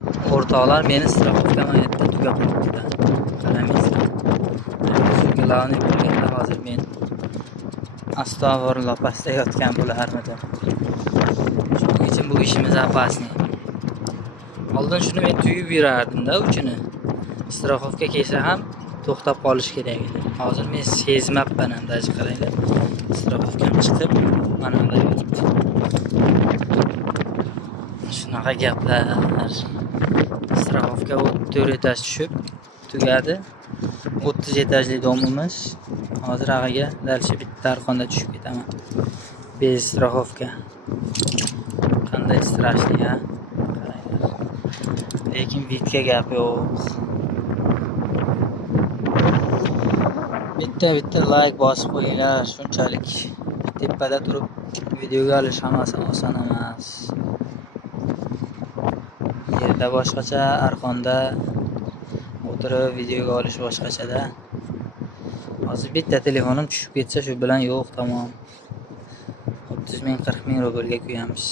O'rtoqlar, meni страховка mayatda tugab qolibdi-da. Qaramaysizlar. Glavniy bo'lganda hozir men astag'firulloh pastda yotgan bo'larmidim. Shuning uchun bu ishimiz opasniy. Oldin shuni men tugib yurardim-da uchini. Страховка kelsa ham to'xtab qolish kerak edi. Hozir men sezmabman ham daji qaranglar. Страховкam chiqib mana bunda yotibdi. Shunaqa gaplar. Страховка 4 etaj tushib tugadi. 30 etajli domimiz. Hozir ag'iga dalcha bitta arqonda tushib ketaman. Bez страховка. Qanday strashli ha? Qaranglar. Lekin bitga gap yo'q. Bitta like bosib qo'yinglar, shunchalik tepada turib videoga olish hammasi oson emas. Yerda boshqacha, arqonda o'tirib videoga olish boshqacha-da. Hozir bitta telefonim tushib ketsa shu bilan yo'q, tamom. 30 ming 40 ming rublga kuyamiz.